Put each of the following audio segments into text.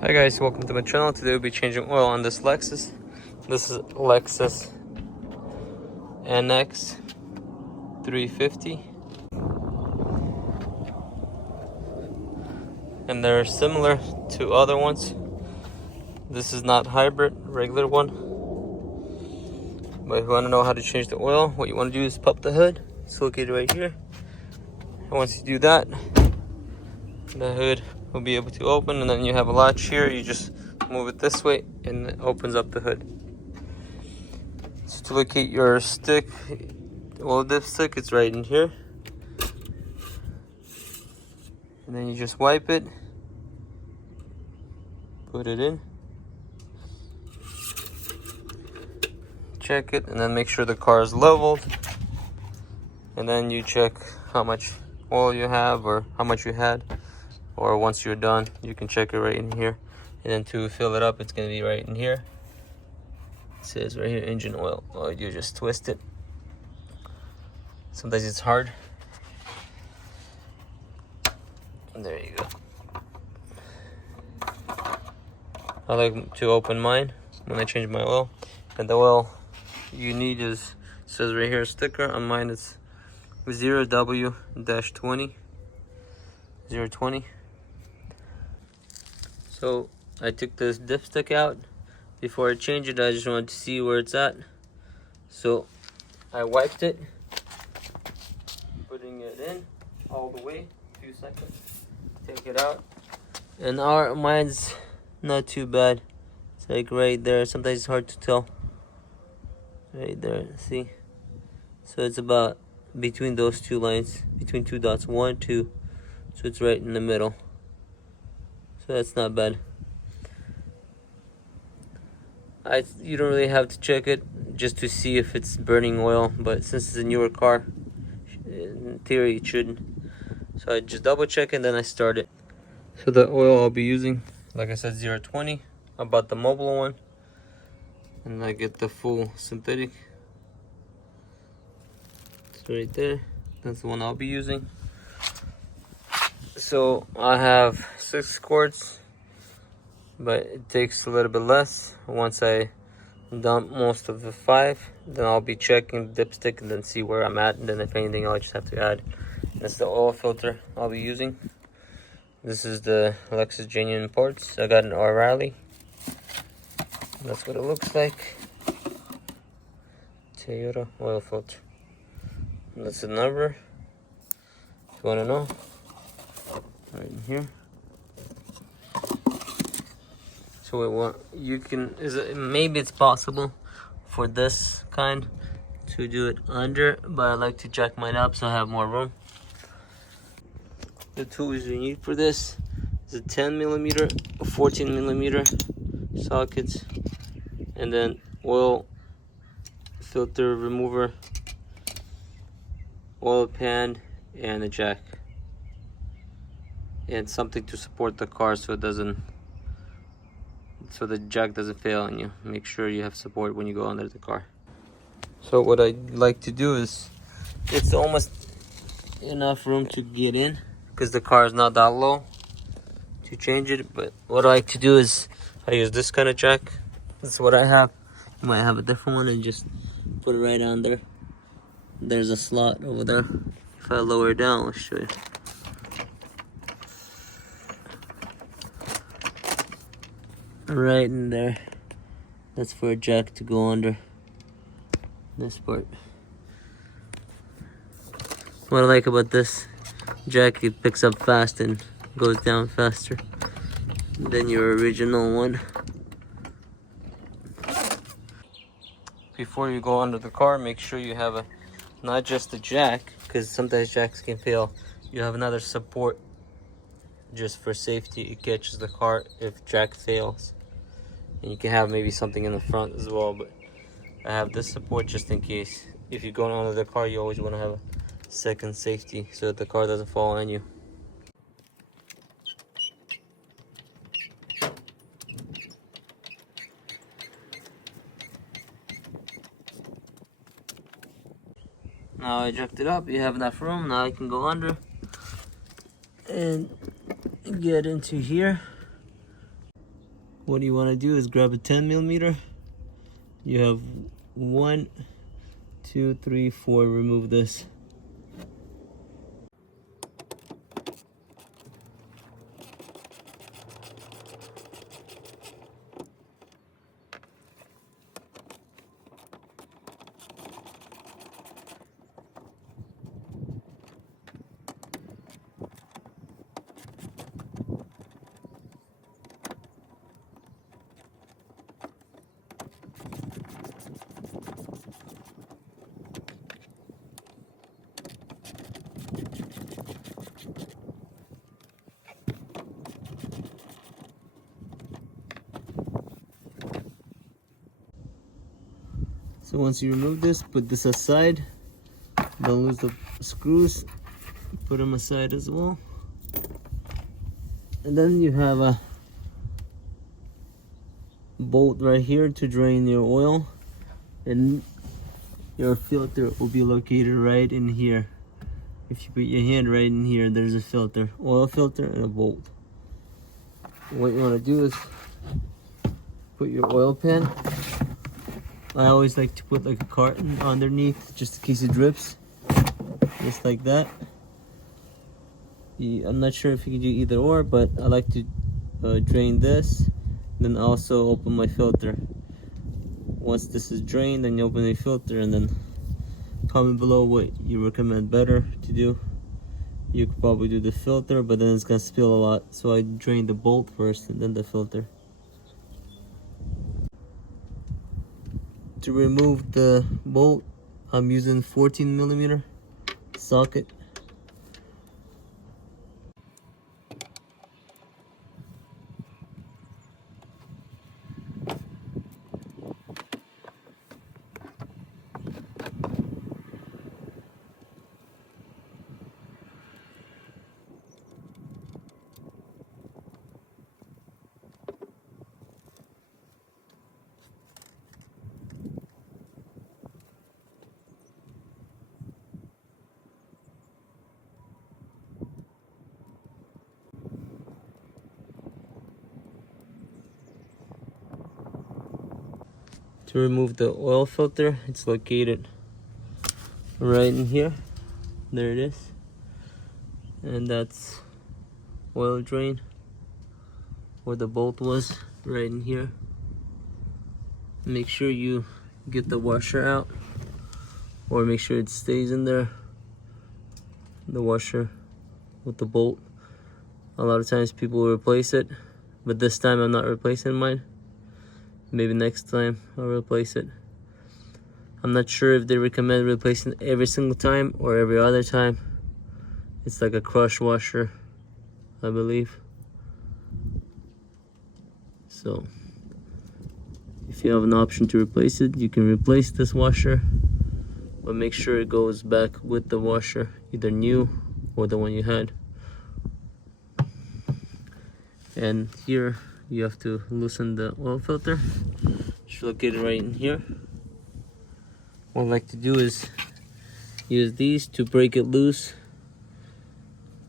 Hi guys, welcome to my channel. Today we'll be changing oil on this Lexus. This is Lexus Nx 350. And they're similar to other ones. This is not hybrid, regular one. But if you want to know how to change the oil, what you want to do is pop the hood. It's located right here. And once you do that, the hood will be able to open, and then you have a latch here. You just move it this way and it opens up the hood. So to locate your stick, oil dipstick, it's right in here. And then you just wipe it, put it in, check it, and then make sure the car is leveled. And then you check how much oil you have or how much you had. Or once you're done, you can check it right in here. And then to fill it up, it's gonna be right in here. It says right here, engine oil. Or you just twist it. Sometimes it's hard. And there you go. I like to open mine when I change my oil. And the oil you need is, it says right here, a sticker. On mine it's 0W-20. 020. So I took this dipstick out. Before I change it, I just wanted to see where it's at. So I wiped it, putting it in all the way, 2 seconds. Take it out. And mine's not too bad. It's like right there. Sometimes it's hard to tell. Right there, see? So it's about between those two lines, between 2 dots, 1, 2. So it's right in the middle. So that's not bad. You don't really have to check it just to see if it's burning oil, but since it's a newer car, in theory it shouldn't. So I just double check and then I start it. So the oil I'll be using, like I said, 020. I bought the mobile one, and I get the full synthetic. It's right there. That's the one I'll be using. So I have 6 quarts, but it takes a little bit less. Once I dump most of the 5, then I'll be checking the dipstick and then see where I'm at, and then if anything I'll just have to add. That's the oil filter I'll be using. This is the Lexus genuine imports. I got an O'Reilly. That's what it looks like. Toyota oil filter. And that's the number if you want to know. Right in here. So maybe it's possible for this kind to do it under, but I like to jack mine up so I have more room. The tools you need for this is a 10mm, a 14mm sockets, and then oil filter remover, oil pan, and a jack. And something to support the car so the jack doesn't fail on you. Make sure you have support when you go under the car. So what I like to do is, it's almost enough room to get in because the car is not that low to change it. But what I like to do is I use this kind of jack. That's what I have. You might have a different one, and just put it right on there. There's a slot over there. If I lower it down, I'll show you. Right in there. That's for a jack to go under this part. What I like about this jack, it picks up fast and goes down faster than your original one. Before you go under the car, make sure you have not just the jack, because sometimes jacks can fail. You have another support just for safety. It catches the car if jack fails. And you can have maybe something in the front as well, but I have this support just in case. If you're going under the car, you always want to have a second safety so that the car doesn't fall on you. Now I jacked it up, you have enough room. Now I can go under and get into here. what you want to do is grab a 10mm. You have 1, 2, 3, 4. Remove this. So once you remove this, put this aside. Don't lose the screws. Put them aside as well. And then you have a bolt right here to drain your oil, and your filter will be located right in here. If you put your hand right in here, there's a filter, oil filter, and a bolt. What you want to do is put your oil pan. I always like to put like a carton underneath just in case it drips, just like that. I'm not sure if you can do either or, but I like to drain this, then also open my filter. Once this is drained, then you open the filter, and then comment below what you recommend better to do. You could probably do the filter, but then it's gonna spill a lot, so I drain the bolt first and then the filter. To remove the bolt, I'm using 14mm socket. To remove the oil filter, it's located right in here. There it is. And that's oil drain, where the bolt was, right in here. Make sure you get the washer out, or make sure it stays in there, the washer with the bolt. A lot of times people will replace it, but this time I'm not replacing mine. Maybe next time I'll replace it. I'm not sure if they recommend replacing every single time or every other time. It's like a crush washer, I believe. So if you have an option to replace it, you can replace this washer, but make sure it goes back with the washer, either new or the one you had. And here you have to loosen the oil filter. It's located right in here. What I like to do is use these to break it loose,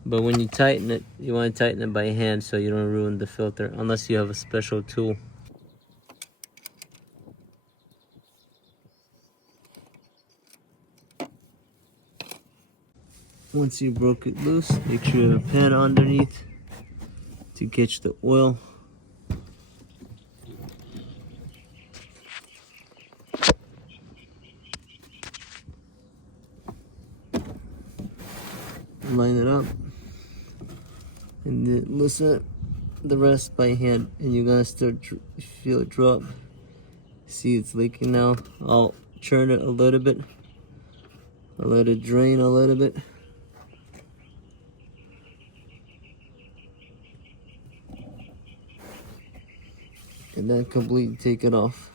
but when you tighten it, you want to tighten it by hand so you don't ruin the filter, unless you have a special tool. Once you broke it loose, make sure you have a pan underneath to catch the oil. Line it up and then loosen the rest by hand, and you're gonna start to feel it drop. See, it's leaking now. I'll churn it a little bit. I'll let it drain a little bit. And then completely take it off.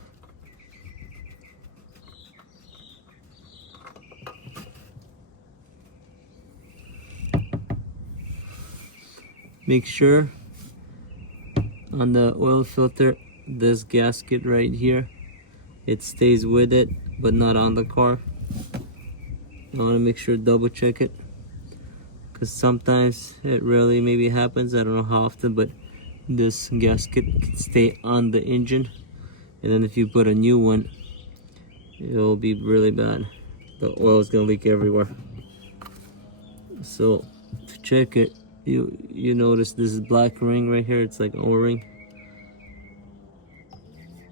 Make sure on the oil filter, this gasket right here, it stays with it but not on the car. I want to make sure, double check it, because sometimes it really maybe happens, I don't know how often, but this gasket can stay on the engine, and then if you put a new one, it'll be really bad. The oil is gonna leak everywhere. So to check it, you notice this black ring right here. It's like O-ring.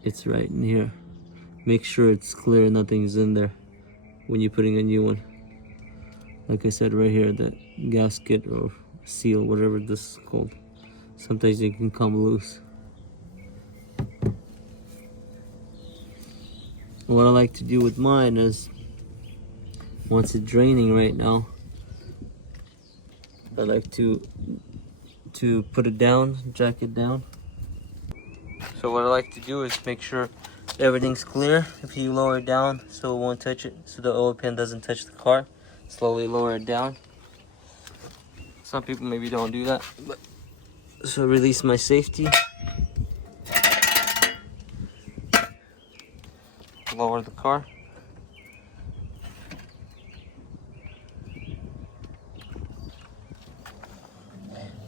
It's right in here. Make sure it's clear, nothing's in there when you're putting a new one. Like I said, right here, the gasket or seal, whatever this is called, sometimes it can come loose. What I like to do with mine is, once it's draining right now, I like to put it down, jack it down. So what I like to do is make sure everything's clear. If you lower it down so it won't touch it, so the oil pan doesn't touch the car, slowly lower it down. Some people maybe don't do that, but so release my safety. Lower the car.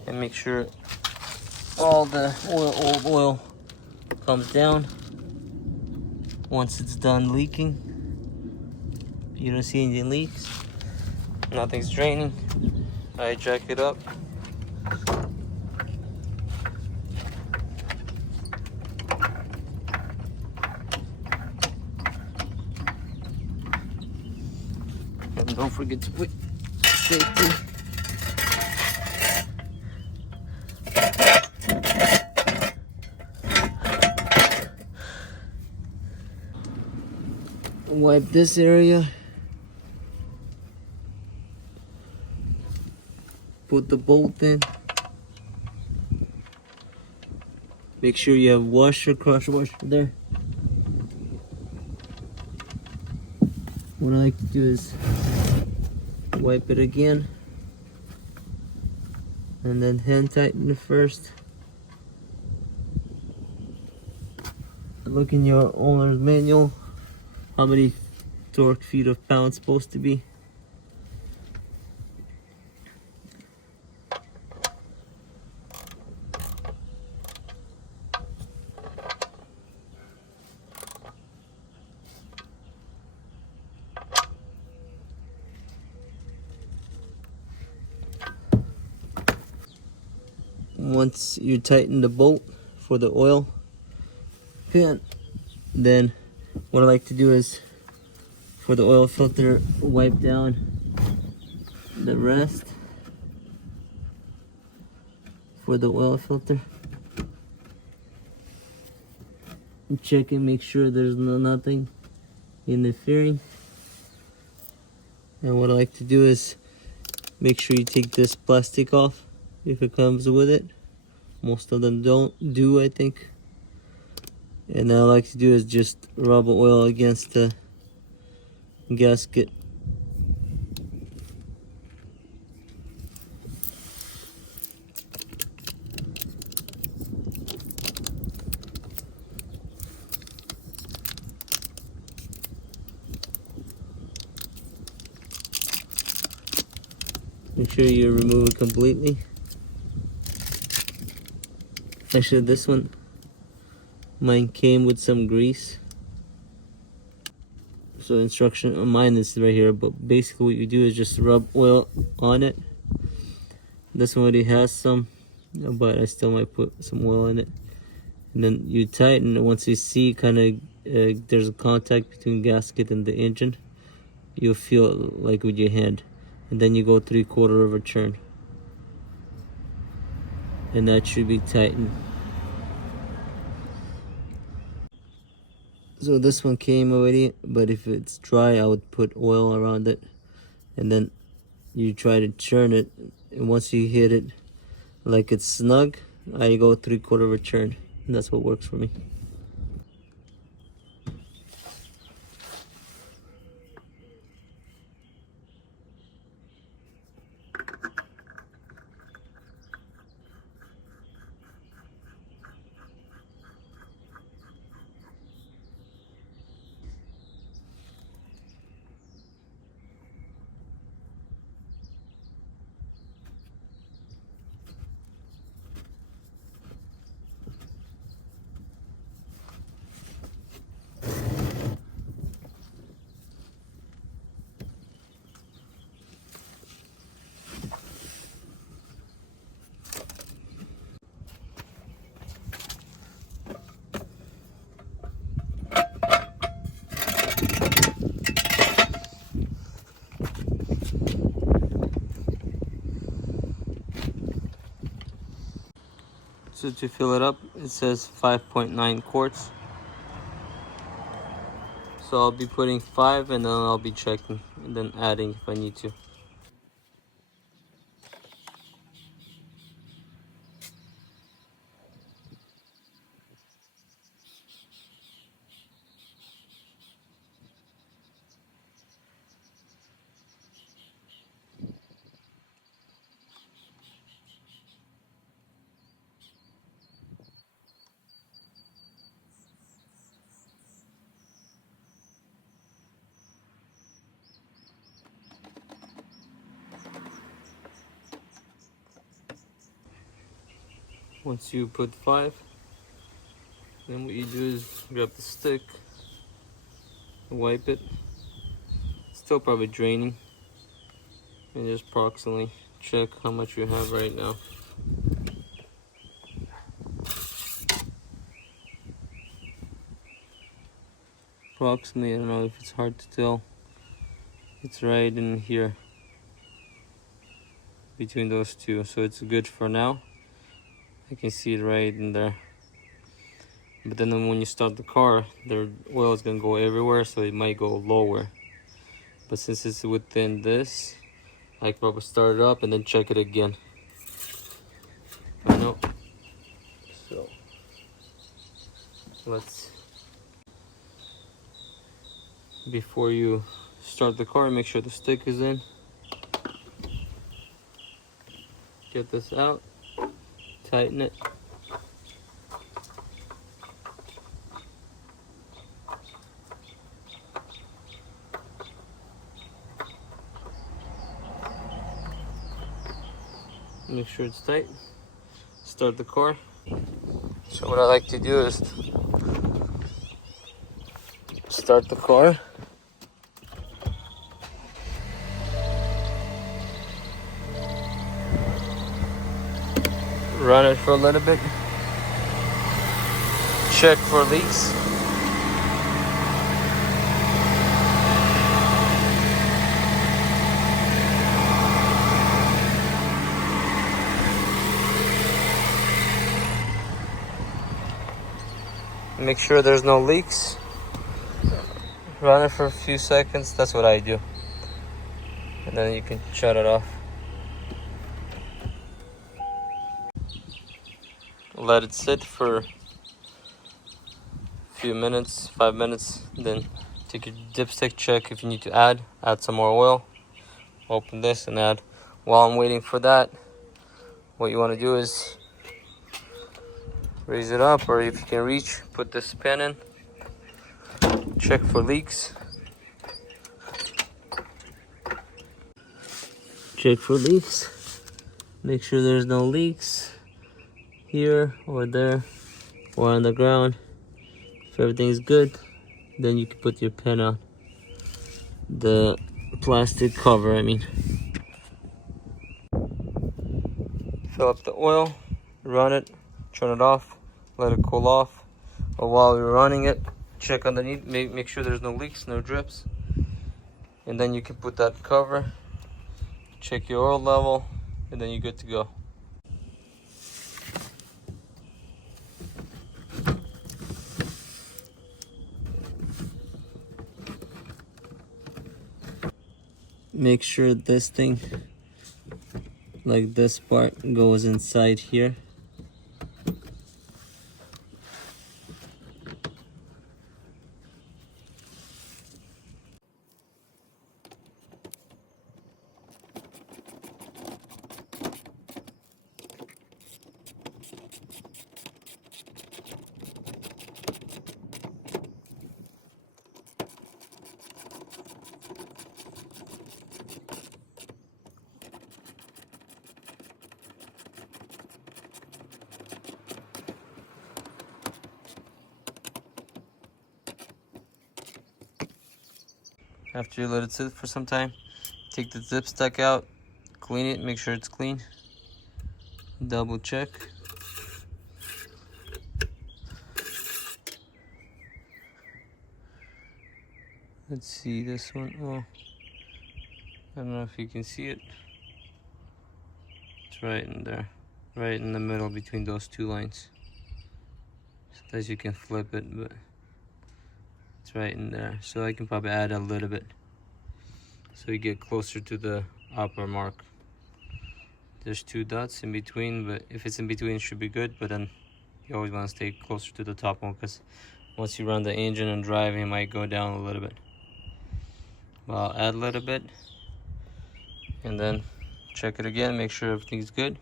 And make sure all the oil comes down. Once it's done leaking, you don't see any leaks, nothing's draining, I jack it up. And don't forget to put safety. Wipe this area. Put the bolt in. Make sure you have washer, crush washer there. What I like to do is wipe it again and then hand tighten it first. Look in your owner's manual how many torque feet of pound supposed to be. Once you tighten the bolt for the oil pan, then what I like to do is, for the oil filter, wipe down the rest for the oil filter and check and make sure there's nothing interfering. And what I like to do is make sure you take this plastic off if it comes with it. Most of them don't do, I think. And all I like to do is just rub oil against the gasket. Make sure you remove it completely. Actually, this one, mine came with some grease. So instruction on mine is right here, but basically what you do is just rub oil on it. This one already has some, but I still might put some oil in it. And then you tighten it. Once you see kind of there's a contact between gasket and the engine, you'll feel like with your hand. And then you go 3/4 of a turn. And that should be tightened. So this one came already, but if it's dry, I would put oil around it. And then you try to turn it. And once you hit it like it's snug, I go 3/4 of a turn. And that's what works for me. So to fill it up, it says 5.9 quarts. So I'll be putting 5 and then I'll be checking and then adding if I need to. Once you put 5, then what you do is grab the stick, wipe it. Still probably draining. And just approximately check how much you have right now. Approximately, I don't know if it's hard to tell. It's right in here between those two, so it's good for now. I can see it right in there. But then when you start the car, the oil is gonna go everywhere, so it might go lower. But since it's within this, I can probably start it up and then check it again. I know. So let's, before you start the car, make sure the stick is in. Get this out, tighten it. Make sure it's tight. Start the car. So what I like to do is start the car. Run it for a little bit. Check for leaks. Make sure there's no leaks. Run it for a few seconds. That's what I do. And then you can shut it off. Let it sit for a few minutes, 5 minutes. Then take your dipstick, check if you need to add some more oil. Open this and add. While I'm waiting for that, what you want to do is raise it up, or if you can reach, put this pen in. Check for leaks. Check for leaks. Make sure there's no leaks here or there or on the ground. If everything's good, then you can put your pen on the plastic cover, I mean. Fill up the oil, run it, turn it off, let it cool off. But while you're running it, check underneath, make sure there's no leaks, no drips. And then you can put that cover, check your oil level, and then you're good to go. Make sure this thing, like this part, goes inside here. After you let it sit for some time, take the dipstick out, clean it, make sure it's clean. Double check. Let's see this one. Oh, I don't know if you can see it. It's right in there, right in the middle between those two lines. Sometimes you can flip it, but it's right in there. So I can probably add a little bit so you get closer to the upper mark. There's 2 dots in between, but if it's in between it should be good, but then you always want to stay closer to the top one, because once you run the engine and drive, it might go down a little bit. Well, I'll add a little bit and then check it again, make sure everything's good,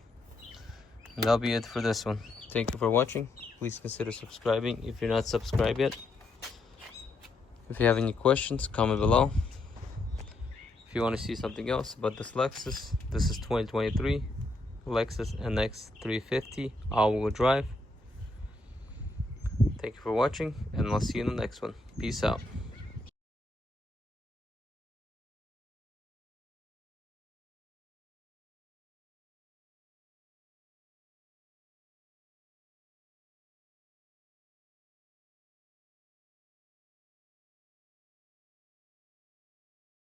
and that'll be it for this one. Thank you for watching. Please consider subscribing if you're not subscribed yet. If you have any questions, comment below. If you want to see something else about this Lexus, this is 2023 Lexus Nx 350 all-wheel drive. Thank you for watching, and I'll see you in the next one. Peace out.